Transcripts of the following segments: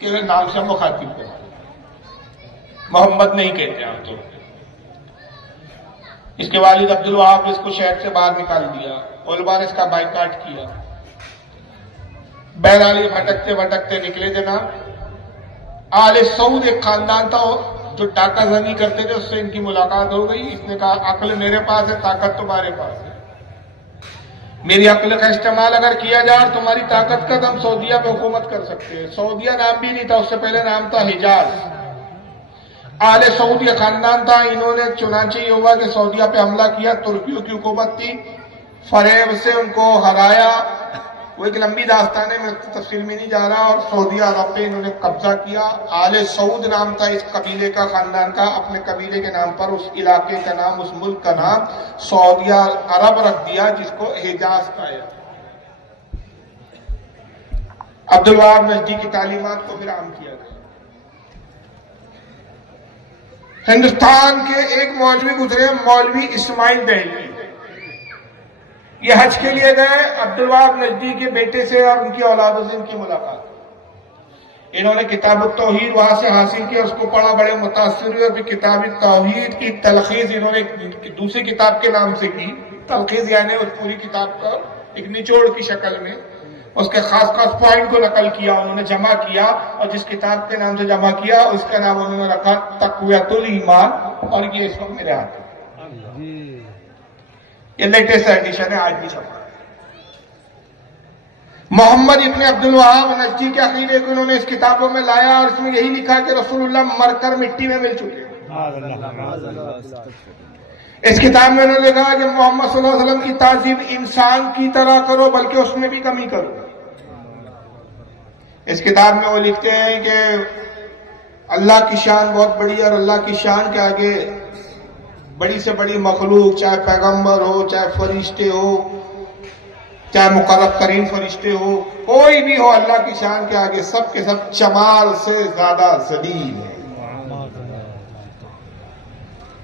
کے نام سے مخاطب کرتے، محمد نہیں کہتے ہم تو۔ اس کے والد عبدالوہاب نے اس کو شہر سے باہر نکال دیا، علماء نے اس کا بائیکاٹ کیا۔ بہرحال یہ بھٹکتے بھٹکتے نکلے جناب۔ آل سعود ایک خاندان تھا جو ڈاکہ زنی کرتے تھے، اس سے ان کی ملاقات ہو گئی۔ اس نے کہا عقل میرے پاس ہے، طاقت تمہارے پاس ہے، میری عقل کا استعمال اگر کیا جائے اور تمہاری طاقت کا تو ہم سعودیہ پہ حکومت کر سکتے ہیں۔ سعودیہ نام بھی نہیں تھا، اس سے پہلے نام تھا حجاز۔ آل سعود یہ خاندان تھا، انہوں نے چنانچہ یہ ہوا کہ سعودیہ پہ حملہ کیا، ترکیوں کی حکومت تھی، فریب سے ان کو ہرایا۔ وہ ایک لمبی داستان ہے، میں تفصیل میں نہیں جا رہا، اور سعودیہ عرب پہ انہوں نے قبضہ کیا۔ آل سعود نام تھا اس قبیلے کا، خاندان کا۔ اپنے قبیلے کے نام پر اس علاقے کا نام، اس ملک کا نام سعودیہ عرب رکھ دیا، جس کو حجاز کہا ہے۔ عبدالوہاب نجدی کی تعلیمات کو پھر عام کیا گیا۔ ہندوستان کے ایک مولوی گزرے، مولوی اسماعیل دہلوی۔ یہ حج کے لیے گئے، عبدالوہاب نجدی کے بیٹے سے اور ان کی اولادوں سے ان کی ملاقات۔ انہوں نے کتاب التوحید وہاں سے حاصل کی اور اس کو پڑھا، بڑے متاثر ہوئے، اور پھر کتاب التوحید کی تلخیص انہوں نے دوسری کتاب کے نام سے کی۔ تلخیص یعنی اس پوری کتاب کا ایک نچوڑ کی شکل میں اس کے خاص خاص پوائنٹ کو نقل کیا، انہوں نے جمع کیا، اور جس کتاب کے نام سے جمع کیا اس کا نام انہوں نے رکھا تقویۃ الایمان، اور یہ اس وقت میرے ہاتھ میں، یہ لیٹسٹ ایڈیشن ہے، آج بھی چھپا ہے۔ محمد ابن عبدالوہاب نجدی کے عقیدے کو انہوں نے اس کتابوں میں لایا، اور اس میں یہی لکھا کہ رسول اللہ مر کر مٹی میں مل چکے۔ اس کتاب میں انہوں نے کہا کہ محمد صلی اللہ علیہ وسلم کی تعظیم انسان کی طرح کرو، بلکہ اس میں بھی کمی کرو۔ اس کتاب میں وہ لکھتے ہیں کہ اللہ کی شان بہت بڑی ہے، اور اللہ کی شان کے آگے بڑی سے بڑی مخلوق، چاہے پیغمبر ہو، چاہے فرشتے ہو، چاہے مقرب ترین فرشتے ہو، کوئی بھی ہو، اللہ کی شان کے آگے سب کے سب چمار سے زیادہ ذلیل ہے۔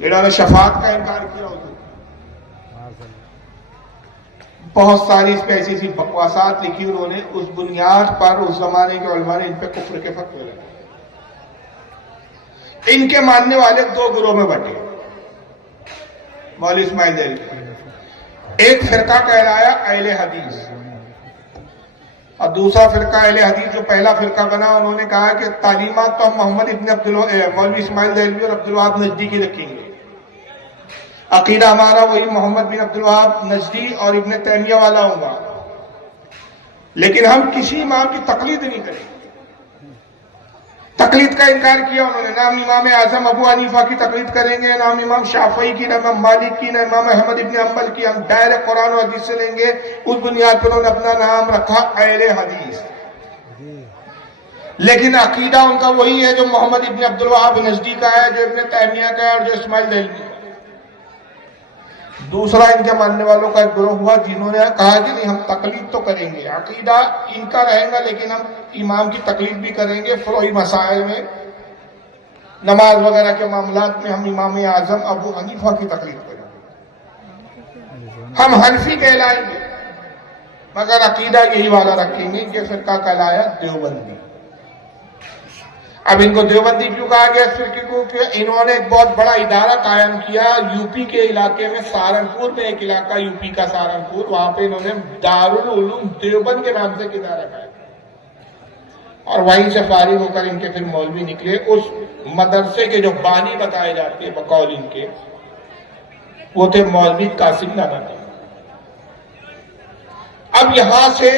انہوں نے شفاعت کا انکار کیا ہوتا، بہت ساری اس پہ ایسی ایسی بکواسات لکھی انہوں نے۔ اس بنیاد پر اس زمانے کے علماء نے ان پہ کفر کے فتوے لگائے۔ ان کے ماننے والے دو گروہ میں بٹے، مولوی اسماعیل دہلوی۔ ایک فرقہ کہلایا اہل حدیث، اور دوسرا فرقہ اہل حدیث جو پہلا فرقہ بنا، انہوں نے کہا کہ تعلیمات تو ہم محمد ابن مولوی اسماعیل دہلوی اور عبدالوہاب نجدی کی رکھیں گے، عقیدہ ہمارا وہی محمد بن عبدالوہاب نجدی اور ابن تیمیہ والا ہوگا، لیکن ہم کسی امام کی تقلید نہیں کریں گے۔ تقلید کا انکار کیا انہوں نے، نہ ہم امام اعظم ابو حنیفہ کی تقلید کریں گے، نہ ہم امام شافعی کی، نہ امام مالک کی، نہ امام احمد ابن حنبل کی، ہم ڈائریکٹ قرآن و حدیث سے لیں گے۔ اس بنیاد پر انہوں نے اپنا نام رکھا اہل حدیث، لیکن عقیدہ ان کا وہی ہے جو محمد ابن عبدالوہاب نجدی کا ہے، جو ابن تیمیہ کا ہے، اور جو اسماعیل دہلوی کا۔ دوسرا ان کے ماننے والوں کا ایک گروہ ہوا جنہوں نے کہا کہ نہیں، ہم تقلید تو کریں گے، عقیدہ ان کا رہے گا، لیکن ہم امام کی تقلید بھی کریں گے۔ فروعی مسائل میں، نماز وغیرہ کے معاملات میں ہم امام اعظم ابو حنیفہ کی تقلید کریں گے، ہم حنفی کہلائیں گے، مگر عقیدہ یہی والا رکھیں گے کہ فرقہ کہلایا دیوبندی۔ اب ان کو دیوبندی کیوں کہا گیا اس فرقے کو؟ کہ انہوں نے ایک بہت بڑا ادارہ قائم کیا یوپی کے علاقے میں، سہارنپور میں ایک علاقہ یوپی کا سہارنپور، وہاں پہ انہوں نے دارالعلوم دیوبند کے نام سے ایک ادارہ قائم کیا، اور وہیں سے فارغ ہو کر ان کے پھر مولوی نکلے۔ اس مدرسے کے جو بانی بتائے جاتے ہیں بقول ان کے، وہ تھے مولوی قاسم نانوتوی۔ اب یہاں سے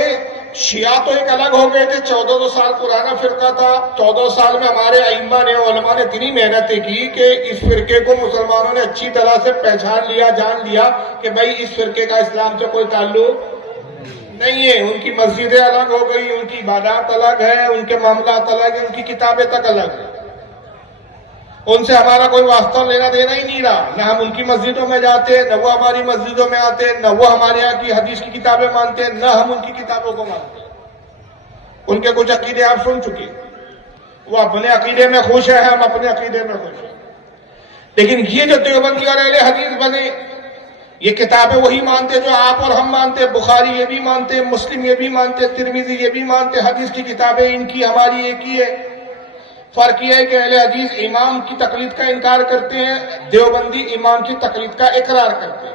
شیعہ تو ایک الگ ہو گئے تھے، 1400 سال پرانا فرقہ تھا۔ 14 سال میں ہمارے ائمہ نے، علماء نے اتنی محنتیں کی کہ اس فرقے کو مسلمانوں نے اچھی طرح سے پہچان لیا، جان لیا کہ بھائی اس فرقے کا اسلام سے کوئی تعلق نہیں ہے۔ ان کی مسجدیں الگ ہو گئی، ان کی عبادات الگ ہے، ان کے معاملات الگ ہیں، ان کی کتابیں تک الگ ہیں۔ ان سے ہمارا کوئی واسطہ لینا دینا ہی نہیں رہا، نہ ہم ان کی مسجدوں میں جاتے، نہ وہ ہماری مسجدوں میں آتے، نہ وہ ہمارے یہاں کی حدیث کی کتابیں مانتے، نہ ہم ان کی کتابوں کو مانتے۔ ان کے کچھ عقیدے آپ سن چکے، وہ اپنے عقیدے میں خوش ہیں، ہم اپنے عقیدے میں خوش ہیں، لیکن یہ جو دیوبندی اور اہل حدیث بنے، یہ کتابیں وہی مانتے جو آپ اور ہم مانتے، بخاری یہ بھی مانتے، مسلم یہ بھی مانتے، ترمذی یہ بھی مانتے، حدیث کی کتابیں ان کی ہماری ایک ہی ہے۔ فرق یہ ہے کہ اہل حدیث امام کی تقلید کا انکار کرتے ہیں، دیوبندی امام کی تقلید کا اقرار کرتے ہیں۔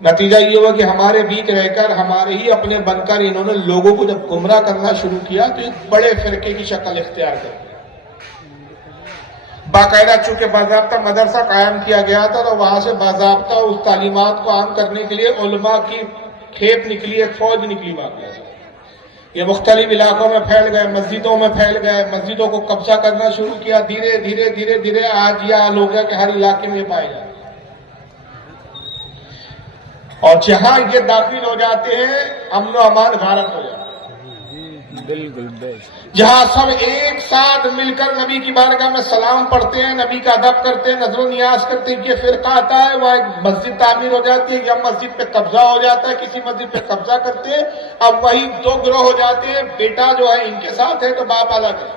نتیجہ یہ ہوا کہ ہمارے بیچ رہ کر، ہمارے ہی اپنے بن کر انہوں نے لوگوں کو جب گمراہ کرنا شروع کیا تو ایک بڑے فرقے کی شکل اختیار کر دی۔ باقاعدہ چونکہ باضابطہ مدرسہ قائم کیا گیا تھا تو وہاں سے باضابطہ اس تعلیمات کو عام کرنے کے لیے علماء کی کھیپ نکلی، ایک فوج نکلی واقعہ۔ یہ مختلف علاقوں میں پھیل گئے، مسجدوں میں پھیل گئے، مسجدوں کو قبضہ کرنا شروع کیا، دھیرے دھیرے دھیرے دھیرے آج یہ حال ہو گیا کہ ہر علاقے میں یہ پائے جاتے ہیں۔ اور جہاں یہ داخل ہو جاتے ہیں امن و امان غارت ہو جاتا ہے۔ جہاں سب ایک ساتھ مل کر نبی کی بارگاہ میں سلام پڑھتے ہیں، نبی کا ادب کرتے ہیں، نظر و نیاز کرتے ہیں، یہ فرقہ آتا ہے، وہاں ایک مسجد تعمیر ہو جاتی ہے، یا مسجد پہ قبضہ ہو جاتا ہے، کسی مسجد پہ قبضہ کرتے ہیں۔ اب وہی دو گروہ ہو جاتے ہیں، بیٹا جو ہے ان کے ساتھ ہے تو باپ الگ ہے،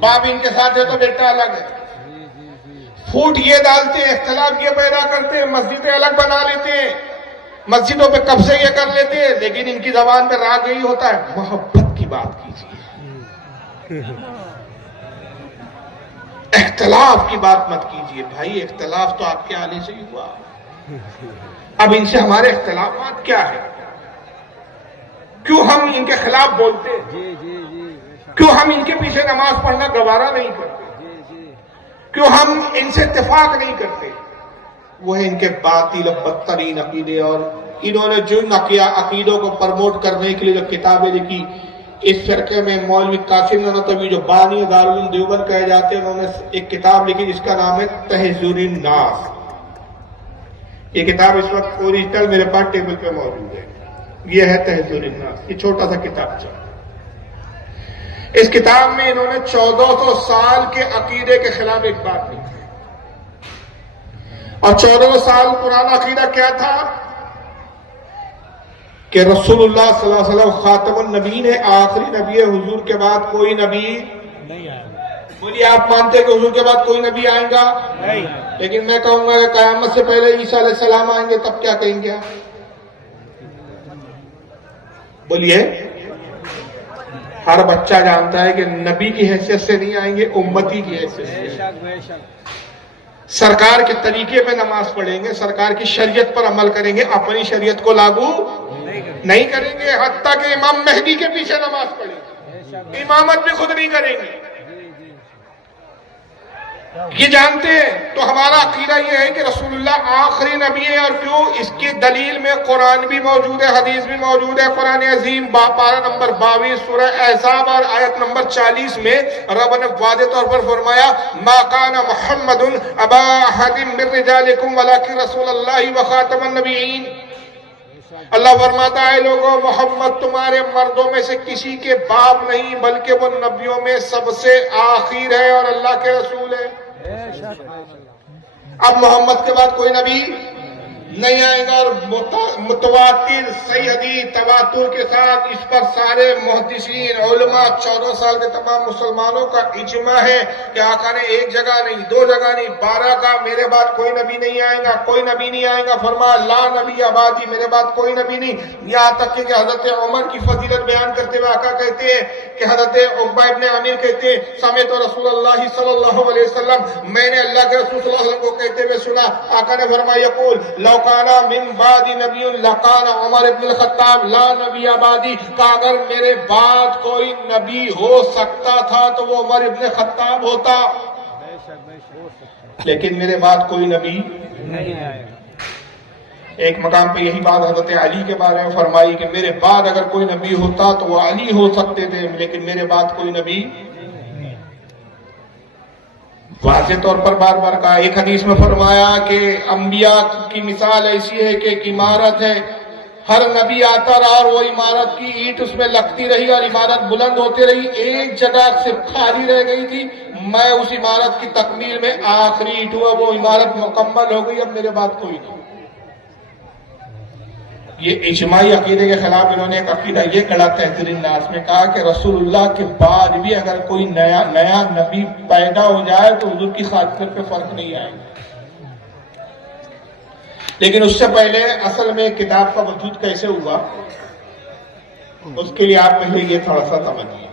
باپ ان کے ساتھ ہے تو بیٹا الگ ہے۔ پھوٹ یہ ڈالتے ہیں، اختلاف یہ پیدا کرتے ہیں، مسجدیں الگ بنا لیتے ہیں، مسجدوں پہ قبضے یہ کر لیتے ہیں، لیکن ان کی زبان پہ راگ یہی ہوتا ہے، محبت کی بات کیجیے، اختلاف کی بات مت کیجیے۔ بھائی اختلاف تو آپ کے آنے سے ہی ہوا، اب ان سے ہمارے اختلافات کیا ہے؟ کیوں ہم ان کے خلاف بولتے ہیں؟ کیوں ہم ان کے پیچھے نماز پڑھنا گوارا نہیں کرتے؟ کیوں ہم ان سے اتفاق نہیں کرتے؟ وہ ہے ان کے باطل بدترین عقیدے، اور انہوں نے جو عقیدوں کو پرموٹ کرنے کے لیے جو کتابیں لکھی، اس فرقے میں مولوی قاسم نانوتوی جو بانی دارالعلوم دیوبند کہے جاتے ہیں، انہوں نے ایک کتاب لکھی جس کا نام ہے تحذیر الناس۔ یہ کتاب اس وقت اوریجنل میرے پاس ٹیبل پہ موجود ہے، یہ ہے تحذیر الناس، یہ چھوٹا سا کتاب چاہیے۔ اس کتاب میں انہوں نے 1400 سال کے عقیدے کے خلاف ایک بات لکھی، اور 1400 سال پرانا عقیدہ کیا تھا کہ رسول اللہ صلی اللہ علیہ وسلم خاتم النبیین ہے، آخری نبی ہے، حضور کے بعد کوئی نبی نہیں آئے گا۔ بولیے آپ مانتے ہیں کہ حضور کے بعد کوئی نبی آئے گا؟ نہیں۔ لیکن میں کہوں گا کہ قیامت سے پہلے عیسیٰ علیہ السلام آئیں گے، تب کیا کہیں گے آپ؟ بولیے ہر بچہ جانتا ہے کہ نبی کی حیثیت سے نہیں آئیں گے، امتی کی حیثیت سے۔ سرکار کے طریقے پہ نماز پڑھیں گے، سرکار کی شریعت پر عمل کریں گے، اپنی شریعت کو لاگو نہیں کریں گے، حتیٰ کہ امام مہدی کے پیچھے نماز پڑھیں گے، امامت بھی خود نہیں کریں گے۔ یہ جانتے ہیں، تو ہمارا عقیدہ یہ ہے کہ رسول اللہ آخری نبی ہے، اور کیوں؟ اس کی دلیل میں قرآن بھی موجود ہے، حدیث بھی موجود ہے۔ قرآن عظیم پارہ نمبر 22 سورہ احزاب اور آیت نمبر 40 میں رب نے واضح طور پر فرمایا، ما کان محمد ابا احد من رجالکم ولکن رسول اللہ وخاتم النبیین۔ اللہ فرماتا ہے لوگوں، محمد تمہارے مردوں میں سے کسی کے باپ نہیں، بلکہ وہ نبیوں میں سب سے آخر ہے اور اللہ کے رسول ہے۔ اب محمد کے بعد کوئی نبی نہیں آئے گا، اور متواتر صحیح حدیث تواتر کے ساتھ اس پر سارے محدثین علماء 14 سال کے تمام مسلمانوں کا اجماع ہے کہ آقا نے ایک جگہ نہیں، دو جگہ نہیں، 12 کا میرے بعد کوئی نبی نہیں آئے گا، کوئی نبی نہیں آئے گا، فرمایا لا نبی آبادی، میرے بعد کوئی نبی نہیں۔ یہاں تک کہ حضرت عمر کی فضیلت بیان کرتے ہوئے آقا کہتے ہیں کہ حضرت عقبہ ابن عامر کہتے ہیں، سمعت رسول اللہ صلی اللہ علیہ وسلم، میں نے اللہ کے رسول صلی اللہ علیہ وسلم کو کہتے ہوئے سنا، آقا نے فرمایا یقول لو کانا من بعد نبی لکان عمر ابن الخطاب لا نبی آبادی، کہ اگر میرے بعد کوئی نبی ہو سکتا تھا تو وہ عمر ابن خطاب ہوتا، لیکن میرے بعد کوئی نبی نہیں آئے گا۔ ایک مقام پہ یہی بات حضرت علی کے بارے میں فرمائی کہ میرے بعد اگر کوئی نبی ہوتا تو وہ علی ہو سکتے تھے، لیکن میرے بعد کوئی نبی واضح طور پر بار بار کہا۔ ایک حدیث میں فرمایا کہ انبیاء کی مثال ایسی ہے کہ ایک عمارت ہے، ہر نبی آتا رہا اور وہ عمارت کی اینٹ اس میں لگتی رہی اور عمارت بلند ہوتی رہی، ایک جگہ صرف خالی رہ گئی تھی، میں اس عمارت کی تکمیل میں آخری اینٹ ہوا، وہ عمارت مکمل ہو گئی، اب میرے بعد کوئی نہیں۔ یہ اجماعی عقیدے کے خلاف انہوں نے ایک عقیدہ یہ کڑا تحذیر الناس میں کہا کہ رسول اللہ کے بعد بھی اگر کوئی نیا نبی پیدا ہو جائے تو حضور کی خاطر پہ فرق نہیں آئے گا۔ لیکن اس سے پہلے اصل میں کتاب کا وجود کیسے ہوا اس کے لیے آپ پہلے یہ تھوڑا سا سمجھیے.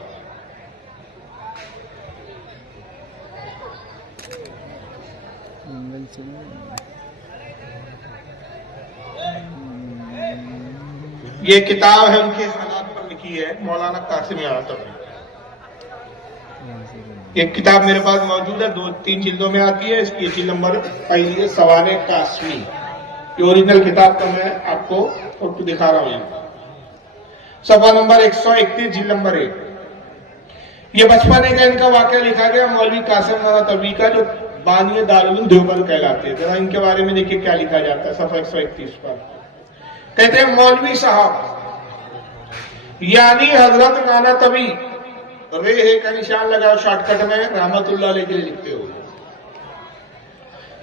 یہ کتاب ہے ان کے حالات پر لکھی ہے مولانا قاسم نانوتوی. یہ کتاب میرے پاس موجود ہے, 2-3 جلدوں میں آتی ہے. اس کی جلد نمبر پہلی ہے سوانح قاسمی. یہ اوریجنل کتاب کا میں آپ کو فوٹو دکھا رہا ہوں یہاں. صفحہ نمبر 131 جلد نمبر 1. یہ بچپنے کا ان کا واقعہ لکھا گیا مولوی قاسم نانوتوی کا, جو بانی دارالعلوم دیوبند کہلاتے ہیں. ذرا ان کے بارے میں دیکھیے کیا لکھا جاتا ہے صفحہ 131 پر. کہتے ہیں مولوی صاحب یعنی حضرت نانوتوی, رے کا نشان لگاؤ شارٹ کٹ میں, رحمت اللہ علیہ کے لیے لکھتے ہو.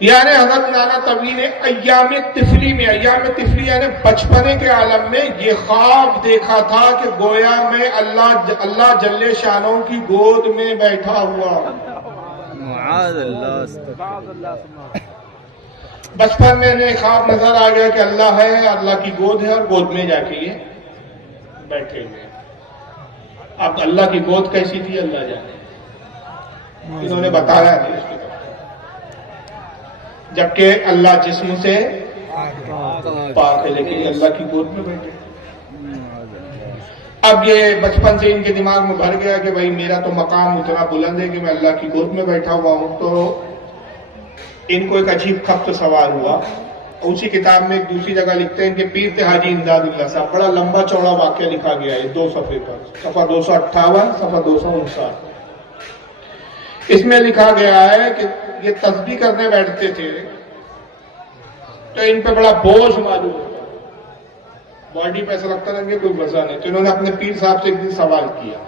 یعنی حضرت نانوتوی نے ایام طفلی میں, ایام طفلی یعنی بچپنے کے عالم میں, یہ خواب دیکھا تھا کہ گویا میں اللہ جل شانوں کی گود میں بیٹھا ہوا. معاذ اللہ. بچپن میں انہیں خواب نظر آ گیا کہ اللہ ہے, اللہ کی گود ہے, اور گود میں جا کے یہ بیٹھے ہوئے. اب اللہ کی گود کیسی تھی اللہ جانے, انہوں نے بتایا نہیں اس کی طرف. جبکہ اللہ جسم سے پاک ہے, لیکن یہ اللہ کی گود میں بیٹھے. اب یہ بچپن سے ان کے دماغ میں بھر گیا کہ بھائی میرا تو مقام اتنا بلند ہے کہ میں اللہ کی گود میں بیٹھا ہوا ہوں. تو ان کو ایک عجیب خط سوار ہوا. اسی کتاب میں ایک دوسری جگہ لکھتے ہیں کہ پیر تھے حاجی امداد اللہ صاحب. بڑا لمبا چوڑا واقعہ لکھا گیا ہے 2 صفحے پر, صفحہ 258 صفحہ 259. اس میں لکھا گیا ہے کہ یہ تسبیح کرنے بیٹھتے تھے تو ان پہ بڑا بوجھ معلوم ہوتا, باڈی پہ ایسا لگتا رہے کوئی وزن نہیں. تو انہوں نے اپنے پیر صاحب سے ایک دن سوال کیا,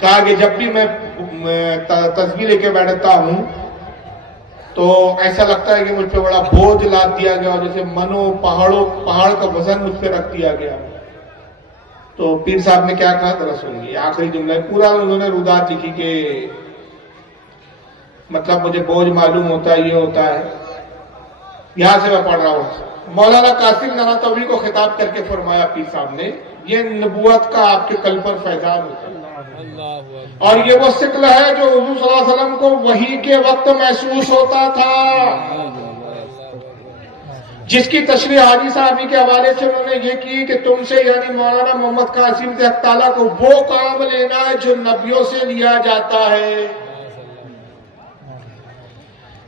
کہا کہ جب بھی میں تسبیح لے کے بیٹھتا ہوں تو ایسا لگتا ہے کہ مجھ پہ بڑا بوجھ لاد دیا گیا, اور جیسے پہاڑ کا وزن مجھ پہ رکھ دیا گیا. تو پیر صاحب نے کیا کہا ذرا سنیے, آخری جملہ پورا انہوں نے رودات لکھی کہ مطلب مجھے بوجھ معلوم ہوتا ہے, یہ ہوتا ہے. یہاں سے میں پڑھ رہا ہوں. مولانا قاسم نانوتوی کو خطاب کر کے فرمایا پیر صاحب نے, یہ نبوت کا آپ کے قلب پر فیضان ہوتا ہے, اور یہ وہ ثقل ہے جو حضور صلی اللہ علیہ وسلم کو وحی کے وقت محسوس ہوتا تھا, جس کی تشریح حاجی صاحبی کے حوالے سے انہوں نے یہ کی کہ تم سے یعنی مولانا محمد قاسم سے حق تعالیٰ کو وہ کام لینا ہے جو نبیوں سے لیا جاتا ہے.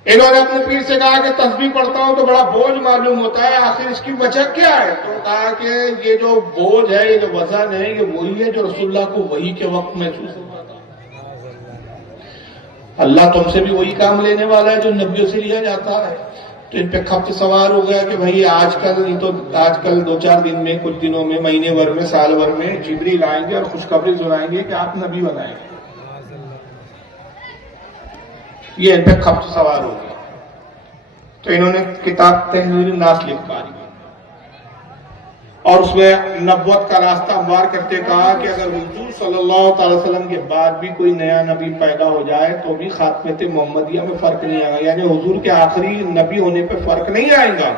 انہوں نے اپنے پیر سے کہا کہ تسبیح پڑھتا ہوں تو بڑا بوجھ معلوم ہوتا ہے, آخر اس کی وجہ کیا ہے؟ تو کہا کہ یہ جو بوجھ ہے, یہ جو وزن ہے, یہ وہی ہے جو رسول اللہ کو وحی کے وقت محسوس ہوتا تھا. اللہ تم سے بھی وہی کام لینے والا ہے جو نبیوں سے لیا جاتا ہے. تو ان پہ خپت سوار ہو گیا کہ بھائی آج کل نہیں تو آج کل 2-4 دن میں, کچھ دنوں میں, مہینے بھر میں, سال بھر میں جبریل آئیں گے اور خوشخبری سنائیں گے کہ آپ نبی بنائیں گے. یہ ان پہ خپت سوار ہو گیا. تو انہوں نے کتاب تحریر الناس لکھ پاری, اور اس میں نبوت کا راستہ ہموار کرتے کہا کہ اگر حضور صلی اللہ تعالی وسلم کے بعد بھی کوئی نیا نبی پیدا ہو جائے تو بھی خاتمت محمدیہ میں فرق نہیں آئے گا, یعنی حضور کے آخری نبی ہونے پہ فرق نہیں آئے گا.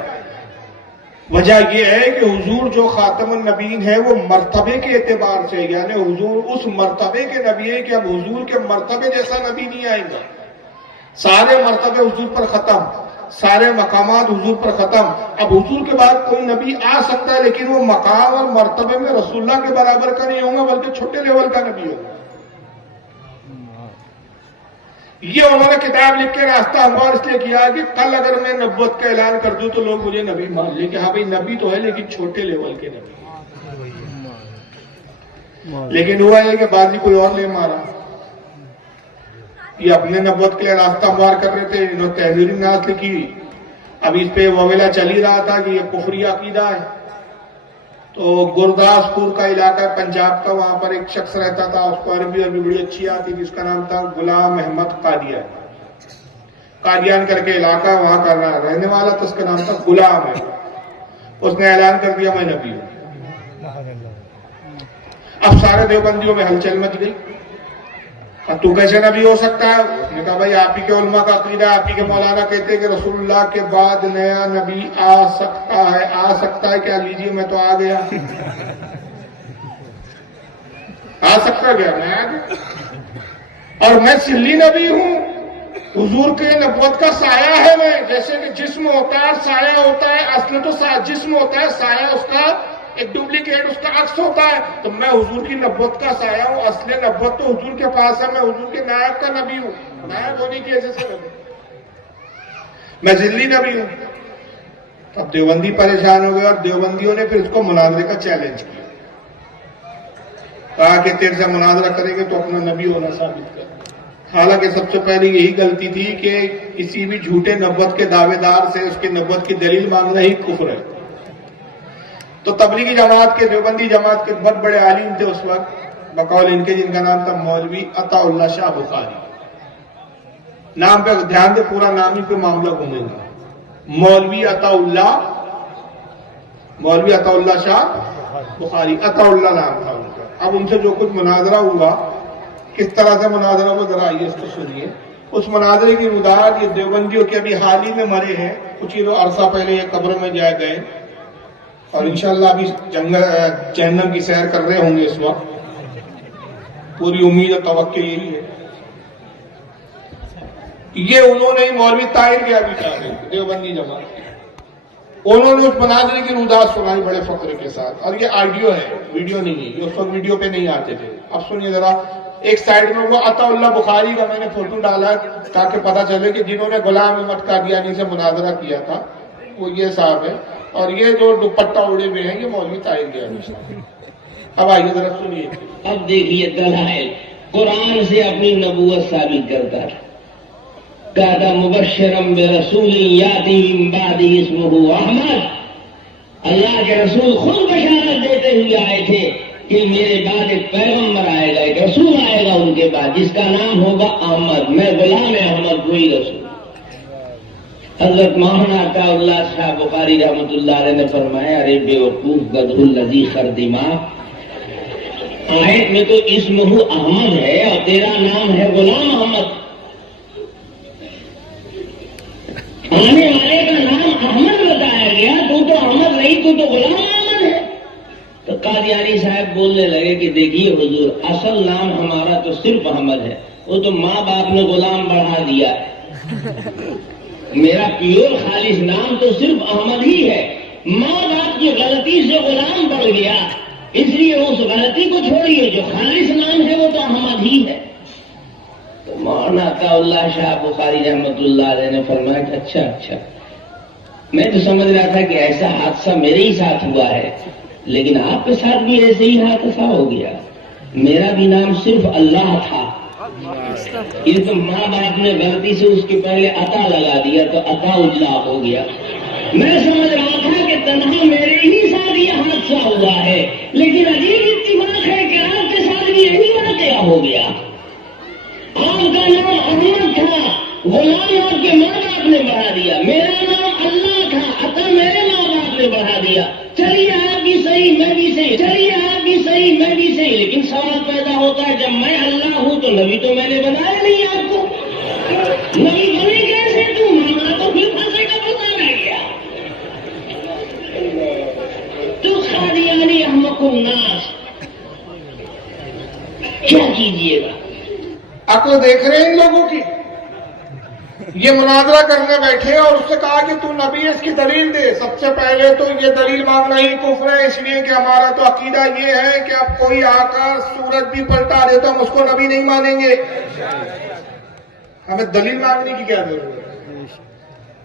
وجہ یہ ہے کہ حضور جو خاتم النبیین ہے وہ مرتبے کے اعتبار سے, یعنی حضور اس مرتبے کے نبی ہے کہ اب حضور کے مرتبے جیسا نبی نہیں آئے گا. سارے مرتبے حضور پر ختم, سارے مقامات حضور پر ختم. اب حضور کے بعد کوئی نبی آ سکتا ہے لیکن وہ مقام اور مرتبے میں رسول اللہ کے برابر کا نہیں ہوگا, بلکہ چھوٹے لیول کا نبی ہوگا. یہ انہوں نے کتاب لکھ کے راستہ ہموار اس لیے کیا کہ کل اگر میں نبوت کا اعلان کر دوں تو لوگ مجھے نبی مان لیں کہ ہاں بھائی نبی تو ہے لیکن چھوٹے لیول کے نبی. لیکن ہوا ہے کہ بعد میں کوئی اور لے مارا. یہ اپنے نبوت کے لیے راستہ ہموار کر رہے تھے, انہوں نے تحریر الناس لکھی. اب اس پہ وویلا چل ہی رہا تھا کہ یہ کفری عقیدہ ہے. تو گرداسپور کا علاقہ ہے پنجاب کا, وہاں پر ایک شخص رہتا تھا, اس کو عربی بڑی اچھی آتی تھی, جس کا نام تھا غلام احمد قادیان. قادیان کر کے علاقہ وہاں کا رہنے والا تھا, اس کا نام تھا غلام ہے. اس نے اعلان کر دیا میں نبی ہوں. اب سارے دیوبندیوں میں ہلچل مچ گئی. تو کیسے نبی ہو سکتا ہے؟ اس نے کہا بھائی آپ ہی کے علماء کا عقیدہ، آپ ہی کے مولانا کہتے ہیں کہ رسول اللہ کے بعد نیا نبی آ سکتا ہے کیا؟ لیجیے میں تو آ گیا، آ سکتا کیا؟ میں آ گیا، اور میں سلی نبی ہوں، حضور کے نبوت کا سایہ ہے میں، جیسے کہ جسم ہوتا ہے سایہ ہوتا ہے، اصل تو جسم ہوتا ہے، سایہ اس کا ایک ڈپلیکیٹ، اس کا عکس ہوتا ہے، تو میں حضور کی نبوت کا سایہ ہوں، اصل نبوت تو حضور کے پاس ہے، میں حضور کے نائب کا نبی ہوں، نائب ہونے کی وجہ سے نبی، میں ذلی نبی ہوں۔ اب دیوبندی پریشان ہو گئے اور دیوبندیوں نے پھر اس کو مناظرے کا چیلنج کیا، کہا کہ تیرے سے مناظرہ کریں گے تو اپنا نبی ہونا ثابت کر۔ حالانکہ سب سے پہلی یہی غلطی تھی کہ کسی بھی جھوٹے نبوت کے دعوے دار سے اس کی نبوت کی دلیل مانگنا ہی کفر ہے۔ تو تبلیغی جماعت کے، دیوبندی جماعت کے بہت بڑے عالم تھے اس وقت، بقول ان کے، جن کا نام تھا مولوی عطا اللہ شاہ بخاری۔ نام پہ دھیان دے، پورا نام ہی پہ معاملہ گھومے گا، مولوی عطا اللہ شاہ بخاری، عطا اللہ نام تھا ان کا۔ اب ان سے جو کچھ مناظرہ ہوا، کس طرح سے مناظرہ ہوا ذرا آئیے اس کو سنیے۔ اس مناظرے کی مدعا یہ دیوبندیوں کے ابھی حال ہی میں مرے ہیں، کچھ ہی عرصہ پہلے یہ قبر میں جائے گئے، اور انشاءاللہ ابھی جہنم کی سیر کر رہے ہوں گے اس وقت، پوری امید اور توقع یہی ہے۔ یہ انہوں نے مولوی طاہر کے ابھی دیوبندی جماعت، انہوں نے اس مناظرے کی رودات سنائی بڑے فخر کے ساتھ، اور یہ آڈیو ہے، ویڈیو نہیں ہے، یہ اس وقت ویڈیو پہ نہیں آتے تھے۔ اب سنیے ذرا، ایک سائیڈ میں وہ عطا اللہ بخاری کا میں نے فوٹو ڈالا تاکہ پتہ چلے کہ جنہوں نے غلام احمد قادیانی سے مناظرہ کیا تھا وہ یہ صاحب ہے، اور یہ جو دوپٹہ اڑے ہوئے ہیں یہ مولوی طاہر کے ابھی۔ اب آئیے ذرا سنیے۔ اب دیکھیے دلائل، قرآن سے اپنی نبوت ثابت کرتا ہے، کہتا مبشرم برسول یاتی من بعد اسمہ احمد، اللہ کے رسول خود بشارت دیتے ہوئے آئے تھے کہ میرے بعد ایک پیغمبر آئے گا، ایک رسول آئے گا ان کے بعد، جس کا نام ہوگا احمد، میں غلام احمد وہی رسول۔ حضرت مولانا عطا اللہ شاہ بخاری رحمۃ اللہ علیہ نے فرمایا، ارے بے وقوف گدھو الذی خردما، آیت میں تو اسمہ احمد ہے اور تیرا نام ہے غلام احمد، آنے والے کا نام احمد بتایا گیا، تو احمد نہیں، تو غلام احمد ہے۔ تو قادیانی صاحب بولنے لگے کہ دیکھیے حضور، اصل نام ہمارا تو صرف احمد ہے، وہ تو ماں باپ نے غلام بڑھا دیا ہے، میرا پیور خالص نام تو صرف احمد ہی ہے، ماں باپ کی غلطی سے غلام بڑھ گیا، اس لیے اس غلطی کو چھوڑیے، جو خالص نام ہے وہ تو احمد ہی ہے۔ تو مولانا عطا اللہ شاہ بخاری رحمۃ اللہ علیہ نے فرمایا کہ اچھا، میں تو سمجھ رہا تھا کہ ایسا حادثہ میرے ہی ساتھ ہوا ہے، لیکن آپ کے ساتھ بھی ایسے ہی حادثہ ہو گیا، میرا بھی نام صرف اللہ تھا، یہ تو ماں باپ نے غلطی سے اس کے پہلے عطا لگا دیا تو عطا اللہ ہو گیا۔ میں سمجھ رہا تھا کہ تنہا میرے ہی ساتھ یہ حادثہ ہوا ہے، لیکن عجیب اتفاق ہے کہ آپ کے ساتھ بھی یہی واقعہ ہو گیا۔ آپ کا نام احمد تھا، غلام آپ کے ماں باپ نے بڑھا دیا، میرا نام اللہ تھا، عطا میرے ماں باپ نے بڑھا دیا، چلیے آپ بھی صحیح میں بھی صحیح، چلیے آپ بھی صحیح میں بھی صحیح، لیکن سوال پیدا ہوتا ہے جب میں اللہ ہوں تو نبی تو میں نے بنایا نہیں آپ کو، نبی بنے کیسے تو مانا تو پھر پھنسے کا پتہ رہ گیا۔ تو قادیانی احمق الناس، کیا کیجیے گا؟ عقل دیکھ رہے ہیں ان لوگوں کی، یہ مناظرہ کرنے بیٹھے اور اس سے کہا کہ تو نبی اس کی دلیل دے۔ سب سے پہلے تو یہ دلیل مانگنا ہی کفر ہے، اس لیے کہ ہمارا تو عقیدہ یہ ہے کہ اب کوئی آ کر سورج بھی پلٹا دے تو ہم اس کو نبی نہیں مانیں گے، ہمیں دلیل مانگنے کی کیا ضرورت ہے؟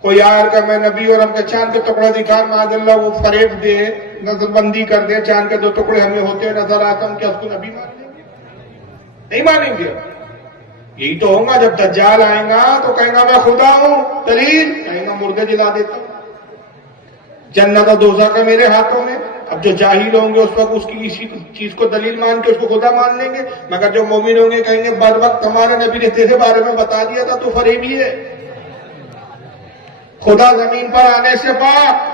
کوئی آ کر میں نبی اور ہم کے چاند کے ٹکڑا دکھا، معاذ اللہ وہ فریب دے، نظر بندی کر دے، چاند کے 2 ٹکڑے ہمیں ہوتے ہوئے نظر آتا ہم کیا اس کو نبی مان لیں گے؟ نہیں مانیں گے۔ یہی تو ہوگا جب دجال آئے گا تو کہیں گا میں خدا ہوں، دلیل کہیں گا مردے جلا دیتا ہوں، جنت اور دوزخ ہے میرے ہاتھوں میں۔ اب جو جاہل ہوں گے اس وقت اس کی اسی چیز کو دلیل مان کے اس کو خدا مان لیں گے، مگر جو مومن ہوں گے کہیں گے بر وقت ہمارے نبی نے تیرے بارے میں بتا دیا تھا تو فریبی ہے، خدا زمین پر آنے سے پاک۔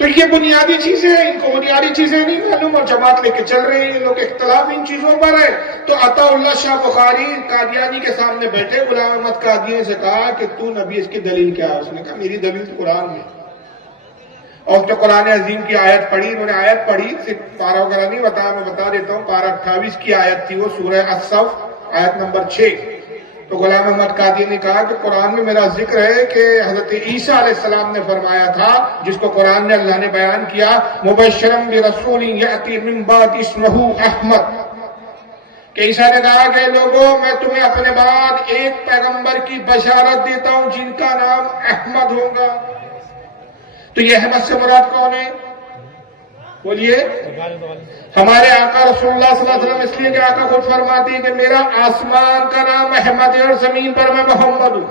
تو یہ بنیادی چیزیں ہیں، ان کو بنیادی چیزیں نہیں معلوم اور جماعت لے کے چل رہے ہیں، یہ لوگ اختلاف ان چیزوں پر ہے۔ تو عطا اللہ شاہ بخاری قادیانی کے سامنے بیٹھے، غلام احمد قادیانی سے کہا کہ تو نبی، اس کی دلیل کیا ہے؟ اس نے کہا میری دلیل تو قرآن میں، اور اس نے قرآن عظیم کی آیت پڑھی، انہوں نے آیت پڑھی، صرف پارہ وغیرہ نہیں بتایا، میں بتا دیتا ہوں، پارہ 28 کی آیت تھی، وہ سورہ الصف آیت نمبر 6۔ تو غلام احمد قادیانی نے کہا کہ قرآن میں میرا ذکر ہے کہ حضرت عیسیٰ علیہ السلام نے فرمایا تھا، جس کو قرآن نے اللہ نے بیان کیا، مبشرا برسول یأتی من بعد اسمہ احمد، کہ عیسیٰ نے کہا کہ لوگوں میں تمہیں اپنے بعد ایک پیغمبر کی بشارت دیتا ہوں جن کا نام احمد ہوگا۔ تو یہ احمد سے مراد کون ہے؟ بولیے۔ ہمارے آقا رسول اللہ صلی اللہ علیہ وسلم، اس لیے کہ آقا خود فرماتے ہیں کہ میرا آسمان کا نام احمد ہے اور زمین پر میں محمد ہوں،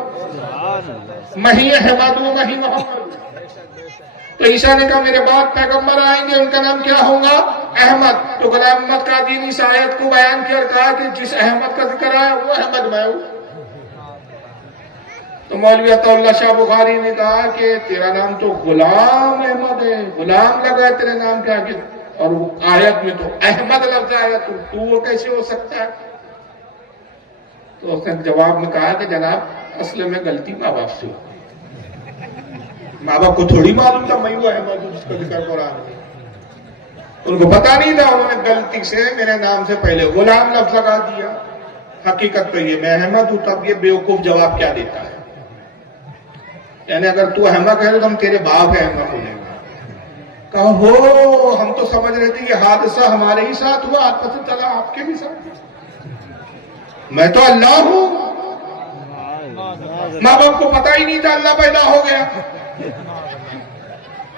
مہی احمد ہوں، مہی محمد ہوں۔ تو عیسیٰ نے کہا میرے بعد پیغمبر آئیں گے، ان کا نام کیا ہوگا؟ احمد۔ تو غلام احمد قادیانی اس آیت کو بیان کیا اور کہا کہ جس احمد کا ذکر آیا وہ احمد میں ہوں۔ تو مولوی عطا اللہ شاہ بخاری نے کہا کہ تیرا نام تو غلام احمد ہے، غلام لگا ہے تیرے نام کے آگے، اور وہ آیت میں تو احمد لفظ آیا، تو وہ کیسے ہو سکتا ہے؟ تو اس نے جواب میں کہا کہ جناب اصل میں غلطی ماں باپ سے ہوئی، ماں باپ کو تھوڑی معلوم تھا میں وہ احمد ہوں جس کا ذکر قرآن ہے، ان کو پتا نہیں تھا، انہوں نے غلطی سے میرے نام سے پہلے غلام لفظ لگا دیا۔ حقیقت تو یہ میں احمد ہوں، تب یہ بیوقوف جواب کیا دیتا ہے؟ یعنی اگر تو احمد ہے تو ہم تیرے باپ ہیں احمد ہونے گا۔ کہا ہو، ہم تو سمجھ رہے تھے یہ حادثہ ہمارے ہی ساتھ ہوا، آج پتہ چلا آپ کے بھی ساتھ، میں تو اللہ ہوں۔ ماں باپ کو پتا ہی نہیں تھا اللہ پیدا ہو گیا۔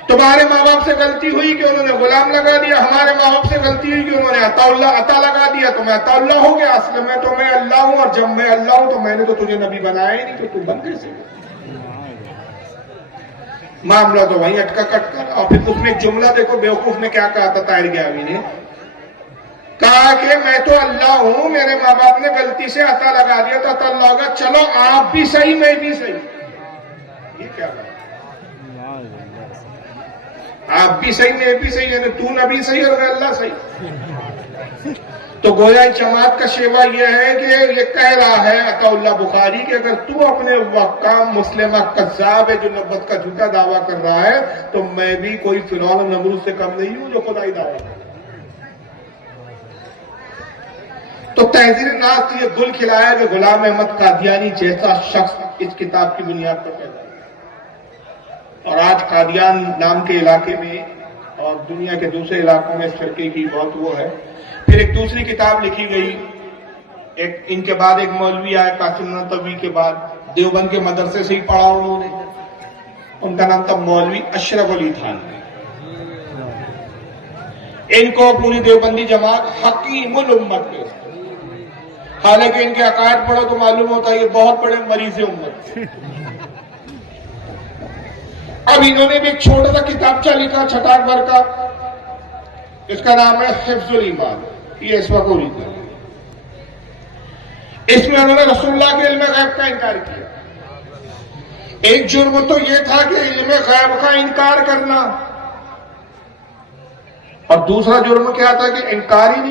تمہارے ماں باپ سے غلطی ہوئی کہ انہوں نے غلام لگا دیا، ہمارے ماں باپ سے غلطی ہوئی کہ انہوں نے عطا لگا دیا، تو میں عطا اللہ ہو گیا۔ اصل میں تو میں اللہ ہوں، اور جب میں اللہ ہوں تو میں نے تو تجھے نبی بنایا ہی نہیں، تو تو بن کیسے گیا؟ معاملہ تو وہیں اٹکا کٹ کر۔ اور پھر اس میں جملہ دیکھو بیوقوف نے کیا کہا تھا، طاہر گیاوی نے کہا کہ میں تو اللہ ہوں، میرے ماں باپ نے غلطی سے عطا لگا دیا تو عطا اللہ ہوگا، چلو آپ بھی صحیح میں بھی صحیح۔ یہ کیا بات؟ آپ بھی صحیح میں بھی صحیح، یعنی تو نبی صحیح اور اللہ صحیح۔ تو گویا جماعت کا شیوا یہ ہے کہ یہ کہہ رہا ہے عطا اللہ بخاری کہ اگر تو اپنے وقام مسلمہ کذاب ہے جو نبوت کا جھوٹا دعویٰ کر رہا ہے، تو میں بھی کوئی فرعون و نمرود سے کم نہیں ہوں جو خدائی دعویٰ کرتا ہے۔ تو تحذیر ناس یہ گل کھلایا کہ غلام احمد قادیانی جیسا شخص اس کتاب کی بنیاد پر پیدا ہے، اور آج قادیان نام کے علاقے میں اور دنیا کے دوسرے علاقوں میں اس فرقے کی بہت وہ ہے۔ پھر ایک دوسری کتاب لکھی گئی، ان کے بعد ایک مولوی آئے قاسم نانوتوی کے بعد، دیوبند کے مدرسے سے ہی پڑھا انہوں نے، ان کا نام تھا مولوی اشرف علی تھانوی۔ ان کو پوری دیوبندی جماعت حکیم الامت میں، حالانکہ ان کے عقائد پڑھو تو معلوم ہوتا ہے یہ بہت بڑے مریض امت تھے۔ اب انہوں نے بھی ایک چھوٹا سا کتابچہ لکھا چھٹاک بھر کا، اس کا نام ہے حفظ الایمان، یہ اس وقت اوریجنل ہے۔ اس میں انہوں نے رسول اللہ کے علم غیب کا انکار کیا۔ ایک جرم تو یہ تھا کہ علم غیب کا انکار کرنا، اور دوسرا جرم کیا تھا کہ انکار ہی نہیں